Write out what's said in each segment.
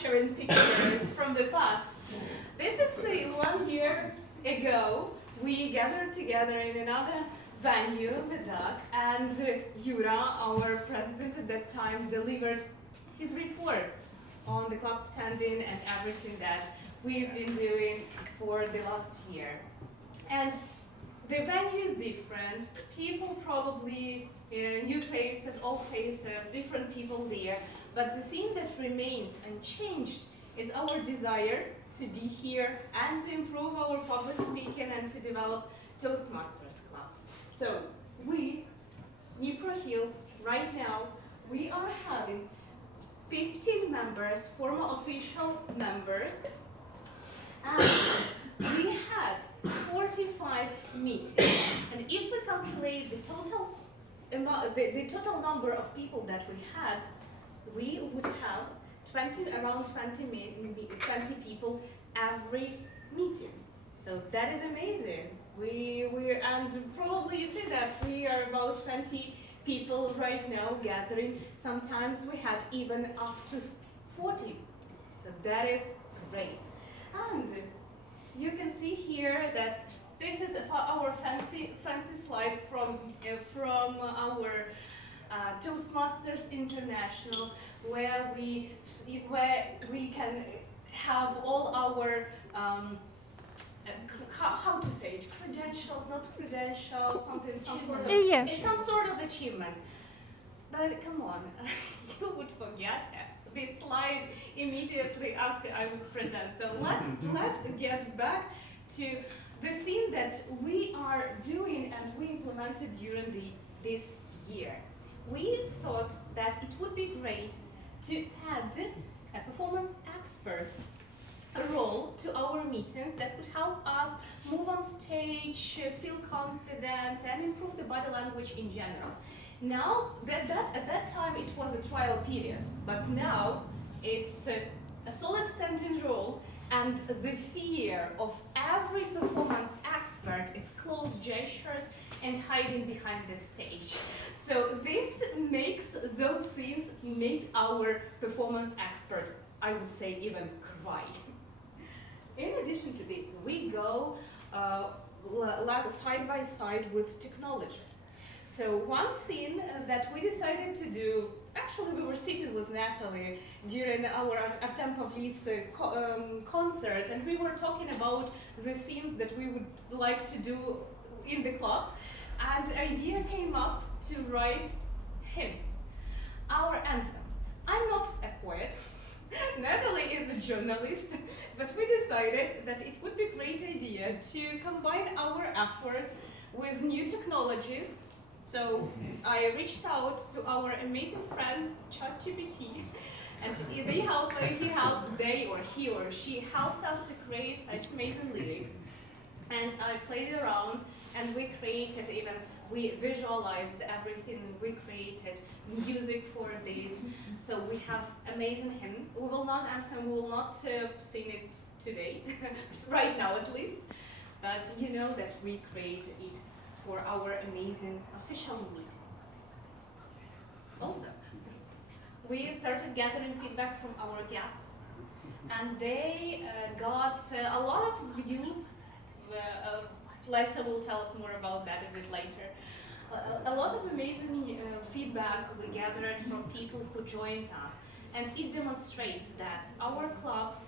sharing pictures from the past. This is 1 year ago. We gathered together in another venue, the Duck, and Yura, our president at that time, delivered his report on the club standing and everything that we've been doing for the last year. And the venue is different. People probably, new faces, old faces, different people there. But the thing that remains unchanged is our desire to be here and to improve our public speaking and to develop Toastmasters Club. So we, Dnipro Hills, right now, we are having 15 members, formal official members, and we had 45 meetings. And if we calculate the total number of people that we had, we would have around 20 people every meeting. So that is amazing. And probably you see that we are about 20 people right now gathering. Sometimes we had even up to 40. So that is great. And you can see here that this is our fancy slide from our Toastmasters International, where we can have all our how to say it, credentials, not credentials, some sort of achievements. But come on, you would forget this slide immediately after I would present. So let's get back to the thing that we are doing and we implemented during this year. We thought that it would be great to add a performance expert role to our meetings that would help us move on stage, feel confident, and improve the body language in general. Now, at that time it was a trial period, but now it's a solid standing role, and the fear of every performance expert is close gestures and hiding behind the stage. So this makes those things make our performance expert, I would say, even cry. In addition to this, we go side by side with technologies. So one thing that we decided to do, actually we were sitting with Natalie during our Attempavlis concert, and we were talking about the things that we would like to do in the club, and the idea came up to write hymn, our anthem. I'm not a poet, Natalie is a journalist, but we decided that it would be a great idea to combine our efforts with new technologies. So I reached out to our amazing friend ChatGPT, and he or she helped us to create such amazing lyrics. And I played around, and we visualized everything, we created music for it. So we have amazing hymn. We will not sing it today, right now at least, but you know that we created it for our amazing official meetings. Also, we started gathering feedback from our guests, and they got a lot of views. Lisa will tell us more about that a bit later. A lot of amazing feedback we gathered from people who joined us, and it demonstrates that our club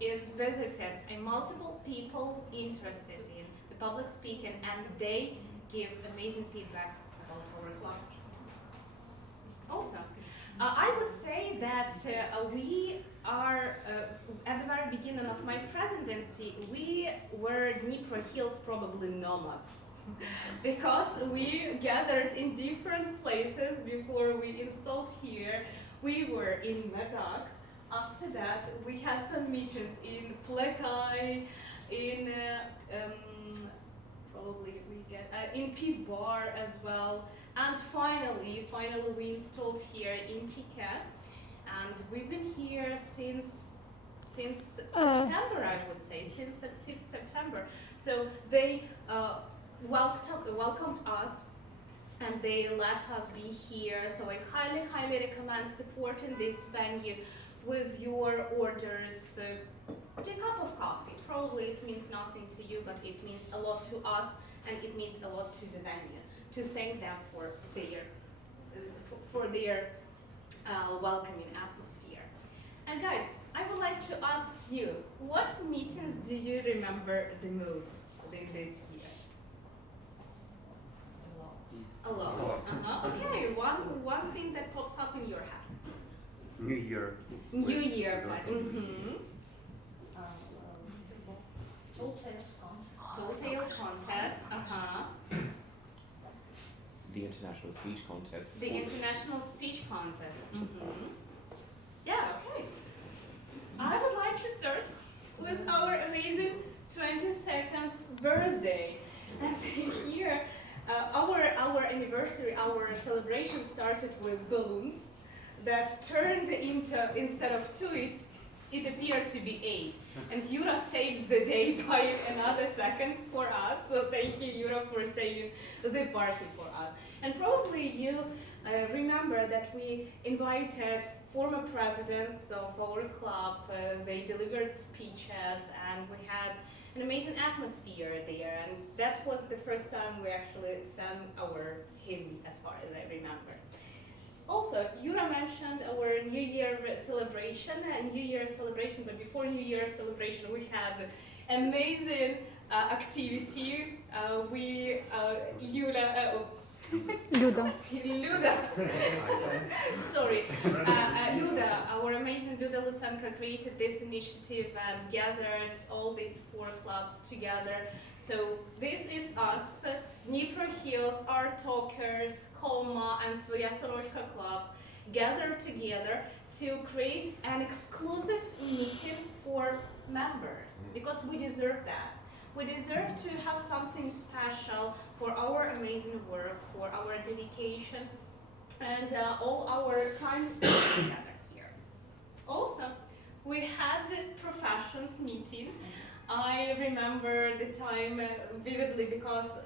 is visited by multiple people interested in the public speaking, and they give amazing feedback about our club. Also, I would say that we are, at the very beginning of my presidency, we were Dnipro Hills probably nomads. Because we gathered in different places before we installed here. We were in Medak. After that, we had some meetings in Plekai, in in Piv Bar as well. And finally we installed here in Tika, and we've been here since September, I would say, since September. So they welcomed us, and they let us be here. So I highly recommend supporting this venue with your orders a cup of coffee. Probably it means nothing to you, but it means a lot to us, and it means a lot to the venue. To thank them for their welcoming atmosphere. And guys, I would like to ask you, what meetings do you remember the most in this year? A lot. Okay, one thing that pops up in your head. New Year. New Year, but Tall tales contest. Tall tale contest. The international speech contest. The international speech contest. Yeah, okay. I would like to start with our amazing 22nd birthday. And here, our anniversary, our celebration started with balloons that turned into, instead of 2, it appeared to be 8. And Yura saved the day by another second for us. So thank you, Yura, for saving the party for us. And probably you remember that we invited former presidents of our club. They delivered speeches, and we had an amazing atmosphere there. And that was the first time we actually sang our hymn, as far as I remember. Also, Yura mentioned our New Year celebration, but before New Year celebration, we had amazing activity. Luda. Sorry. Luda, our amazing Luda Lutsenko created this initiative and gathered all these 4 clubs together. So this is us, Dnipro Hills, Art Talkers, Koma and Svoya Sorochka clubs gathered together to create an exclusive meeting for members, because we deserve that. We deserve to have something special for our amazing work, for our dedication, and all our time spent together here. Also, we had a professions meeting. I remember the time vividly because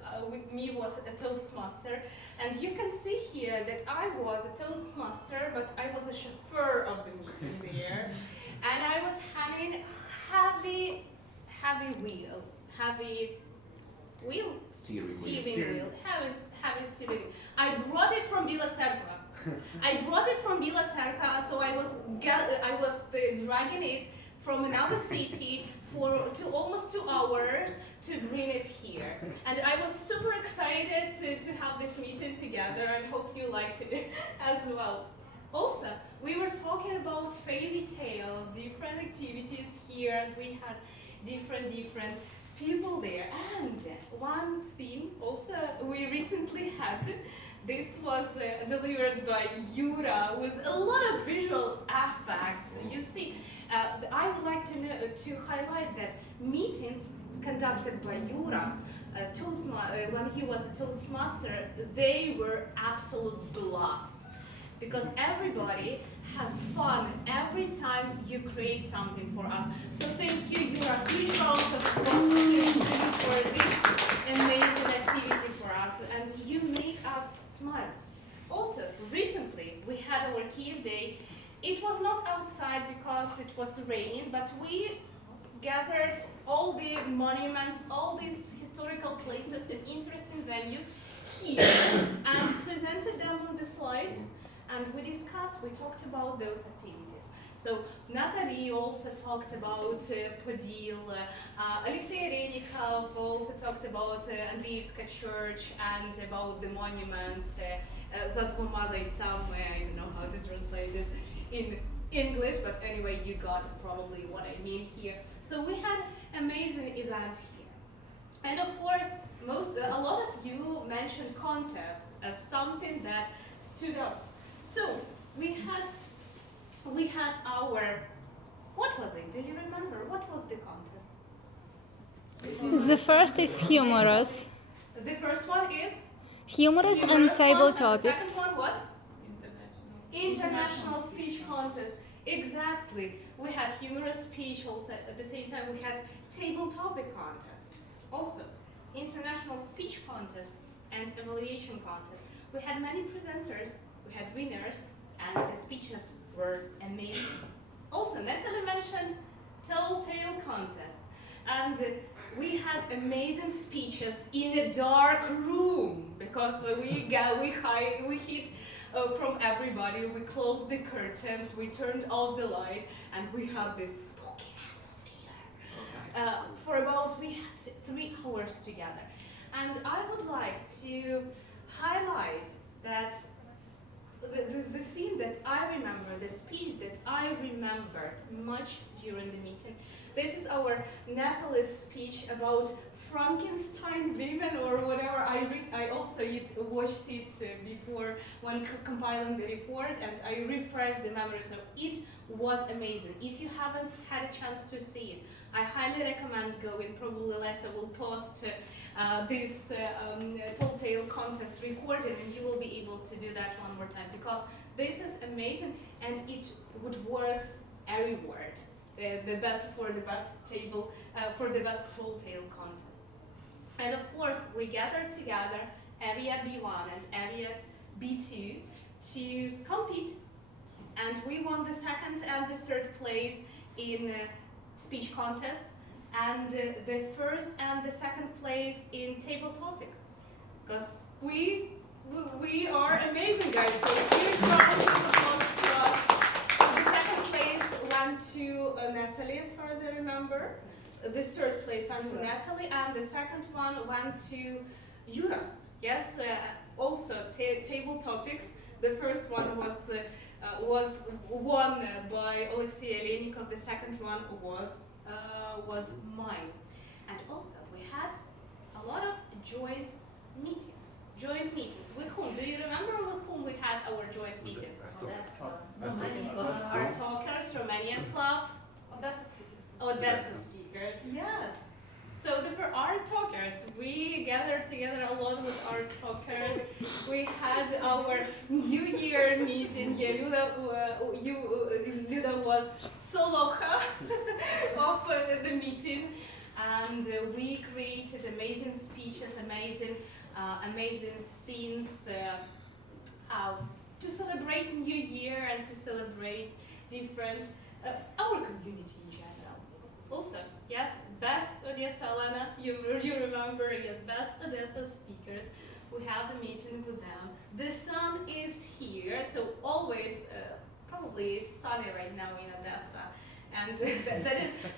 me was a Toastmaster, and you can see here that I was a Toastmaster, but I was a chauffeur of the meeting there, and I was having heavy steering wheel. Heavy steering wheel. I brought it from Bila Tserkva. So I was dragging it from another city to almost 2 hours to bring it here. And I was super excited to have this meeting together, and hope you liked it as well. Also, we were talking about fairy tales, different activities here, and we had different people there. And one thing also we recently had, this was delivered by Yura with a lot of visual effects. You see, I would like to highlight that meetings conducted by Yura, when he was a Toastmaster, they were absolute blast, because everybody has fun every time you create something for us. So thank you, Yura. Huge round of applause for this amazing activity for us, and you make us smile. Also, recently we had our Kiev Day. It was not outside because it was raining, but we gathered all the monuments, all these historical places and interesting venues here and presented them on the slides. And we talked about those activities. So Natalie also talked about Podil, Alexei Renikov also talked about Andreevska Church and about the monument za dvoma zajcami. I don't know how to translate it in English, but anyway, you got probably what I mean here. So we had amazing event here. And of course, a lot of you mentioned contests as something that stood up. So we had our, what was it? Do you remember? What was the contest? The first is humorous. The first one is? Humorous and table topics. The second one was? International speech contest. Exactly. We had humorous speech also. At the same time, we had table topic contest. Also, international speech contest and evaluation contest. We had many presenters. We had winners, and the speeches were amazing. mentioned Tall Tale Contest. And we had amazing speeches in a dark room because we hid from everybody. We closed the curtains, we turned off the light, and we had this spooky atmosphere. We had 3 hours together. And I would like to highlight that the thing that I remember, the speech that I remembered much during the meeting, this is our Natalie's speech about Frankenstein women or whatever. I also watched it before when compiling the report, and I refreshed the memory, so it was amazing. If you haven't had a chance to see it, I highly recommend going. Probably Lisa will post this Tall Tale Contest recording, and you will be able to do that one more time, because this is amazing and it would worth every word. The best for the best table, for the best Tall Tale Contest. And of course, we gathered together, area B1 and area B2, to compete. And we won the 2nd and the 3rd place in speech contest, and the 1st and the 2nd place in table topic. Because we are amazing, guys. So huge round of applause to us. So the 2nd place went to Natalie, as far as I remember. The 3rd place went to Natalie, and the 2nd one went to Yura. Yes, also table topics. The first one was won by Alexei Olenikov. The 2nd one was mine. And also we had a lot of joint meetings. With whom? Do you remember with whom we had our joint meetings? Our talkers, Romanian club, Odessa speakers, yes. So for our talkers, we gathered together a lot with our talkers. We had our New Year meeting. Luda was Solocha of the meeting, and we created amazing speeches, amazing scenes to celebrate New Year and to celebrate different our community in general. Also, yes, best Odessa, Elena, you remember, yes, best Odessa speakers. We had the meeting with them. The sun is here, so always, probably it's sunny right now in Odessa, and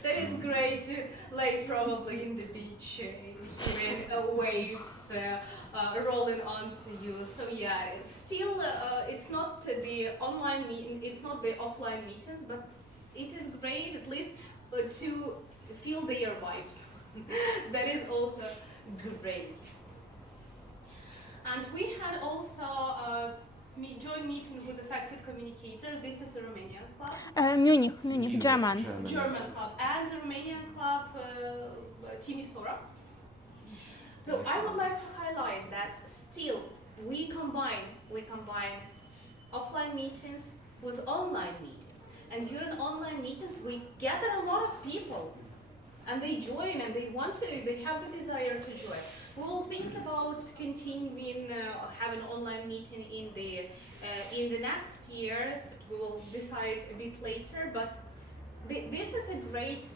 that is great, like probably in the beach, hearing waves rolling onto you. So yeah, it's still, it's not the online meeting, it's not the offline meetings, but it is great at least to feel their vibes. That is also great. And we had also a joint meeting with effective communicators. This is a Romanian club. Munich, German. German club, and the Romanian club, Timisoara. So I would like to highlight that still we combine offline meetings with online meetings. And during online meetings, we gather a lot of people, and they join, and they have the desire to join. We will think about continuing having online meeting in the next year. We will decide a bit later, but this is a great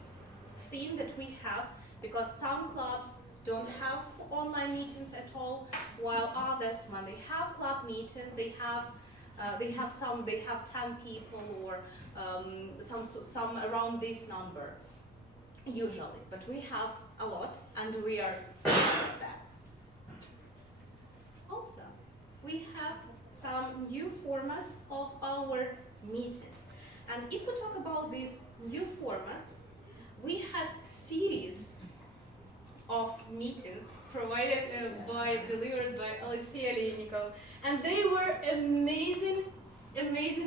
theme that we have, because some clubs don't have online meetings at all, while others, when they have club meetings, they have 10 people or some around this number usually, but we have a lot, and we are proud of that. Also, we have some new formats of our meetings, and if we talk about these new formats, we had series of meetings delivered by Alexei Olenikov, and they were amazing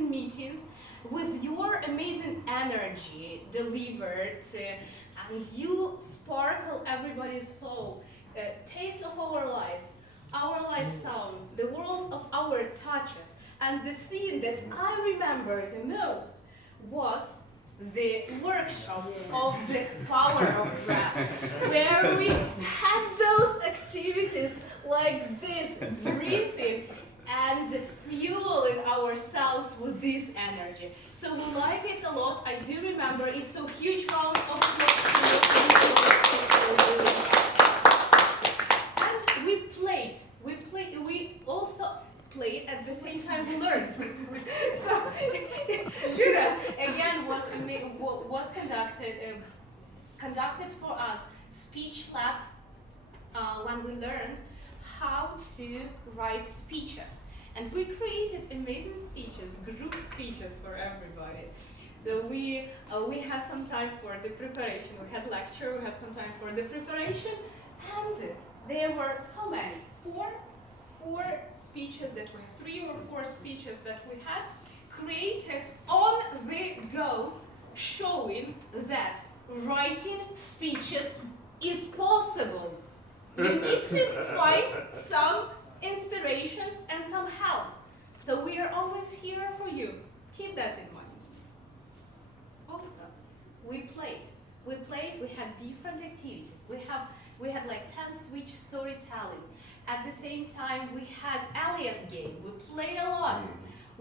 meetings with your amazing energy delivered, and you sparkle everybody's soul. Taste of our life sounds, the world of our touches, and the thing that I remember the most was the workshop of the power of breath, where we had those activities like this, breathing, and fueling ourselves with this energy. So we like it a lot. I do remember it. So huge rounds of applause. And we played. We also played at the same time we learned. So Yuda again was conducted for us speech lab when we learned how to write speeches. And we created amazing speeches, group speeches for everybody. So we had some time for the preparation. We had lecture, we had some time for the preparation, and there were how many? Four speeches that were 3 or 4 speeches that we had created on the go, showing that writing speeches is possible. You need to find some inspirations and some help. So we are always here for you. Keep that in mind. Also, we played. We had different activities. We had like 10 switch storytelling. At the same time, we had alias game. We played a lot.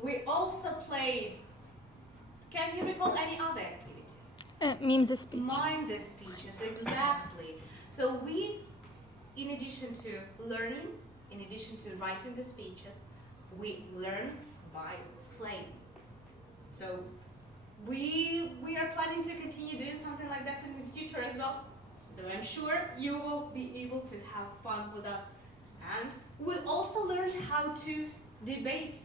We also played, can you recall any other activities? Mime the speech. Mime the speeches, exactly. So we, in addition to learning, in addition to writing the speeches, we learn by playing. So we are planning to continue doing something like this in the future as well. So I'm sure you will be able to have fun with us. And we also learned how to debate.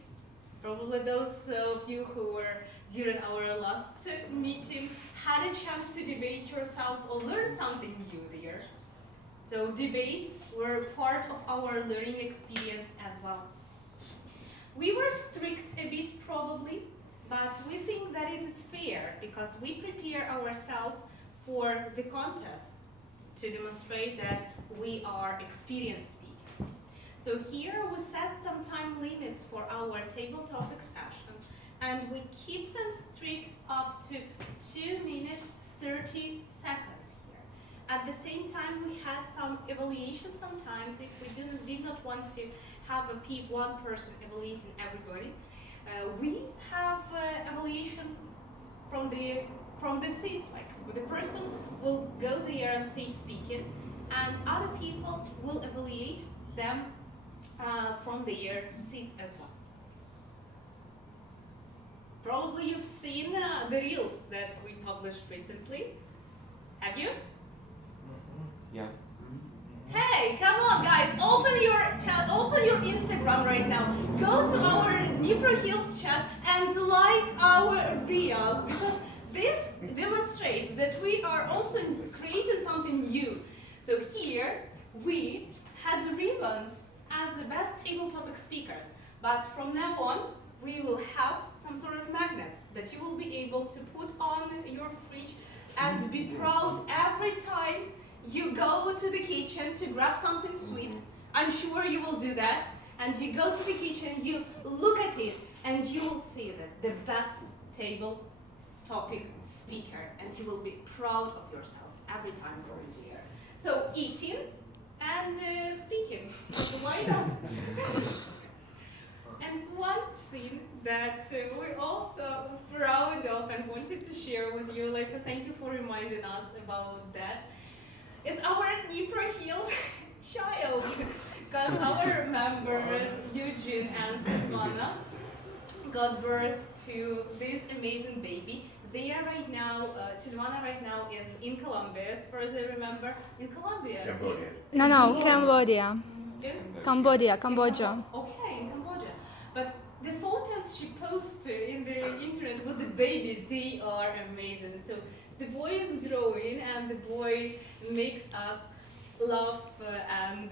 Probably those of you who were during our last meeting had a chance to debate yourself or learn something new there. So debates were part of our learning experience as well. We were strict a bit probably, but we think that it is fair because we prepare ourselves for the contest to demonstrate that we are experienced speakers. So here we set some time limits for our table topic sessions, and we keep them strict up to 2 minutes 30 seconds here. At the same time, we had some evaluation sometimes if we did not want to have one person evaluating everybody. We have evaluation from the seat, like the person will go there on stage speaking, and other people will evaluate them from their seats as well. Probably you've seen the reels that we published recently. Have you? Yeah. Hey, come on, guys! Open your Instagram right now. Go to our Dnipro Hills chat and like our reels because this demonstrates that we are also creating something new. So here we had ribbons as the best table topic speakers, but from now on we will have some sort of magnets that you will be able to put on your fridge and be proud every time you go to the kitchen to grab something sweet. I'm sure you will do that. And you go to the kitchen, you look at it, and you will see that the best table topic speaker, and you will be proud of yourself every time going there. So eating and speaking, why not? And one thing that we're also proud of and wanted to share with you, Lisa, thank you for reminding us about that, is our Dnipro Hills child. Because our members, Eugene and Silvana, got birth to this amazing baby. They are right now, Silvana right now is in Colombia, as far as I remember. In Colombia? Cambodia. No, Cambodia. In? Cambodia. Okay, in Cambodia. But the photos she posts in the internet with the baby, they are amazing. So the boy is growing and the boy makes us laugh and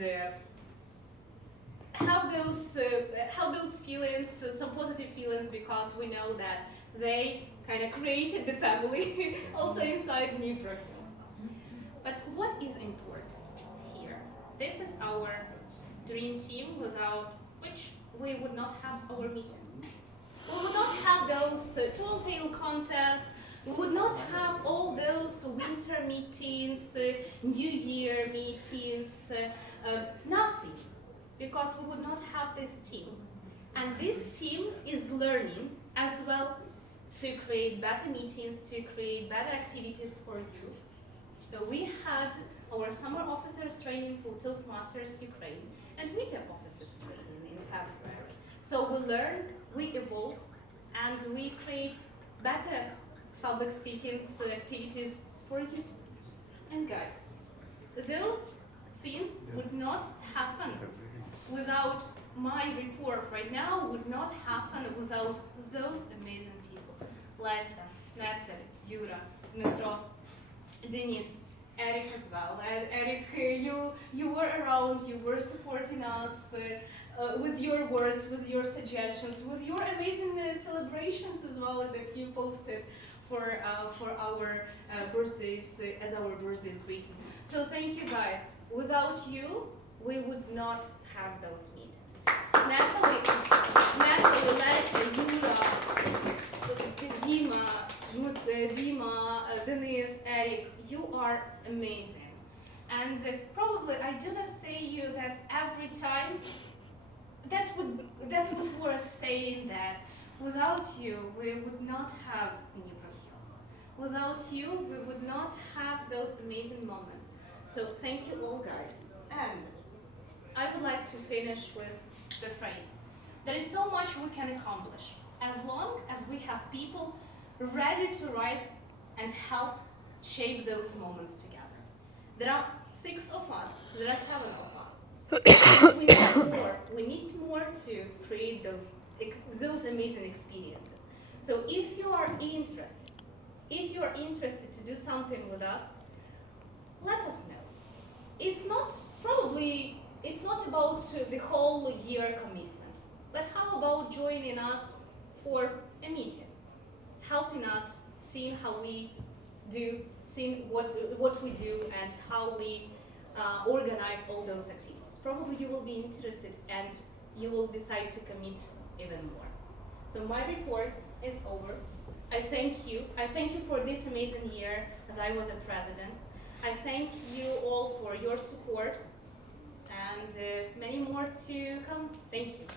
have those feelings, some positive feelings, because we know that they kind of created the family also inside Dnipro Hills. But what is important here? This is our dream team without which we would not have our meetings. We would not have those tall tale contests. We would not have all those winter meetings, New Year meetings, nothing, because we would not have this team. And this team is learning as well to create better meetings, to create better activities for you. So we had our summer officers training for Toastmasters Ukraine and meetup officers training in February. So we learn, we evolve, and we create better public speaking activities for you. And guys, those things would not happen without my report right now, would not happen without those amazing people. Lesa, Natalie, Yura, Dnipro, Denis, Eric as well. Eric, you were around, you were supporting us with your words, with your suggestions, with your amazing celebrations as well that you posted for our birthdays, as our birthdays greeting. So thank you guys. Without you, we would not have those meetings. Natalie, Lesa, Yura, Dima, Denis, Eric, you are amazing. And probably I do not say you that every time. That would worth saying that without you we would not have Dnipro Hills. Without you we would not have those amazing moments. So thank you all guys. And I would like to finish with the phrase. There is so much we can accomplish as long as we have people ready to rise and help shape those moments together. There are 6 of us, there are 7 of us. We need more. We need more to create those amazing experiences. So if you are interested to do something with us, let us know. It's not about the whole year commitment, but how about joining us for a meeting, helping us, seeing how we do, seeing what we do and how we organize all those activities. Probably you will be interested and you will decide to commit even more. So my report is over. I thank you. I thank you for this amazing year as I was a president. I thank you all for your support and many more to come. Thank you.